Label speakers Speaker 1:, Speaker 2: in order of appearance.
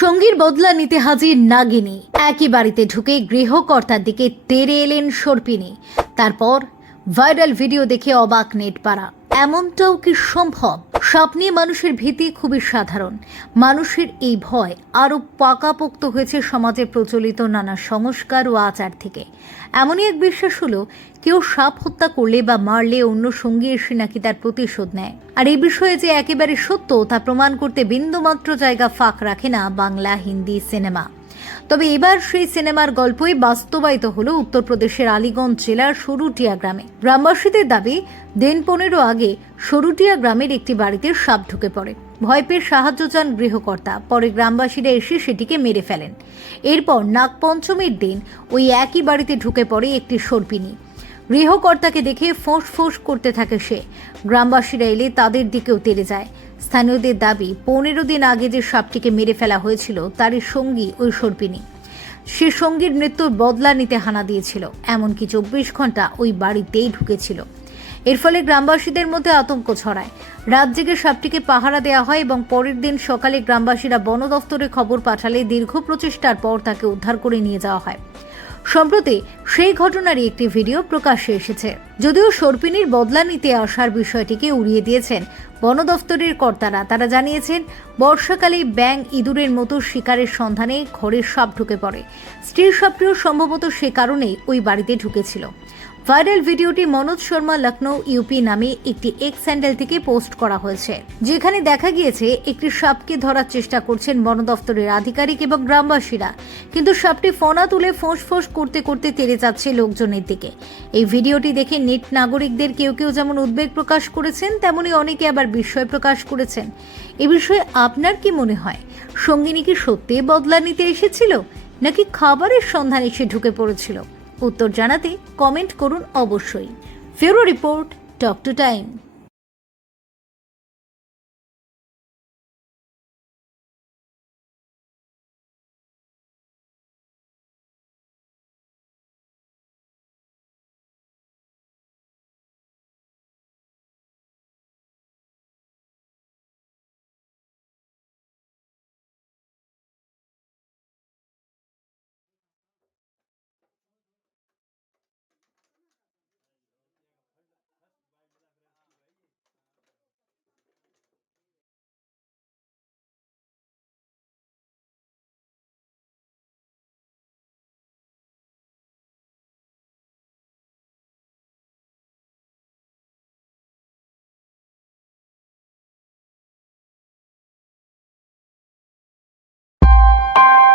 Speaker 1: সঙ্গীর বদলা নিতে হাজির নাগিনী। একই বাড়িতে ঢুকে গৃহকর্তার দিকে তেরে এলেন সর্পিনী। তারপর ভাইরাল ভিডিও দেখে অবাক নেট পাড়া এমনটাও কি সম্ভব? স্বপ্নে মানুষের ভীতি খুবই সাধারণ। মানুষের এই ভয় আরও পাকাপোক্ত হয়েছে সমাজে প্রচলিত নানা সংস্কার ও আচার থেকে। এমনই এক বিশ্বাস হলো, কেউ সাপ হত্যা করলে বা মারলে অন্য সঙ্গী এসে নাকি তার প্রতিশোধ নেয়। আর এই বিষয়ে যে একেবারে সত্য তা প্রমাণ করতে বিন্দুমাত্র জায়গা ফাঁক রাখে না বাংলা হিন্দি সিনেমা। তবে এবার সেই সিনেমার গল্পই বাস্তবায়িত হলো উত্তরপ্রদেশের আলীগঞ্জ জেলার সরুটিয়া গ্রামে। গ্রামবাসীদের দাবি, দিন পনেরো আগে সরুটিয়া গ্রামের একটি বাড়িতে সাপ ঢুকে পড়ে। ভয় পেয়ে সাহায্য চান গৃহকর্তা, পরে গ্রামবাসীরা এসে সেটিকে মেরে ফেলেন। এরপর নাগপঞ্চমীর দিন ওই একই বাড়িতে ঢুকে পড়ে একটি সর্পিনী গৃহকর্তাকে দেখে ফোঁস ফোঁস করতে থাকে সে। গ্রামবাসীরা এলে তাদের দিকেও তেড়ে যায়। স্থানীয়দের দাবি, পনেরো দিন আগে যে সাপটিকে মেরে ফেলা হয়েছিল, তারই সঙ্গী ওই সর্পিনী সে সঙ্গীর মৃত্যুর বদলা নিতে হানা দিয়েছিল, এমনকি চব্বিশ ঘণ্টা ওই বাড়িতেই ঢুকেছিল। এর ফলে গ্রামবাসীদের মধ্যে আতঙ্ক ছড়ায়। রাত জেগে সাপটিকে পাহারা দেওয়া হয় এবং পরের দিন সকালে গ্রামবাসীরা বন দফতরে খবর পাঠালে দীর্ঘ প্রচেষ্টার পর তাকে উদ্ধার করে নিয়ে যাওয়া হয়। সম্প্রতি সেই ঘটনারই একটি ভিডিও প্রকাশ্যে এসেছে। যদিও সর্পিনীর বদলা নিতে আসার বিষয়টিকে উড়িয়ে দিয়েছেন বন দফতরের কর্তারা, তারা জানিয়েছেন, বর্ষাকালে ব্যাং ইঁদুরের মতো শিকারের সন্ধানে ঘরের সাপ ঢুকে পড়ে। স্ত্রীর সাপটিও সম্ভবত সে কারণেই ওই বাড়িতে ঢুকেছিল। ভাইরাল ভিডিওটি মনোজ শর্মা লখনৌ ইউপি নামে একটি এক্স স্যান্ডেল থেকে পোস্ট করা হয়েছে, যেখানে দেখা গিয়েছে একটি সাপকে ধরার চেষ্টা করছেন বন দফতরের আধিকারিক এবং গ্রামবাসীরা। কিন্তু সাপটি ফোনা তুলে ফোঁস ফোঁস করতে করতে তেড়ে যাচ্ছে লোকজনের দিকে। এই ভিডিওটি দেখে নেট নাগরিকদের কেউ কেউ যেমন উদ্বেগ প্রকাশ করেছেন, তেমনি অনেকে আবার বিস্ময় প্রকাশ করেছেন। এ বিষয়ে আপনার কি মনে হয়? সঙ্গিনী কি সত্যি বদলা নিতে এসেছিল, নাকি খাবারের সন্ধানে এসে ঢুকে পড়েছিল? উত্তর জানাতে কমেন্ট করুন অবশ্যই। ফেরো report talk to time you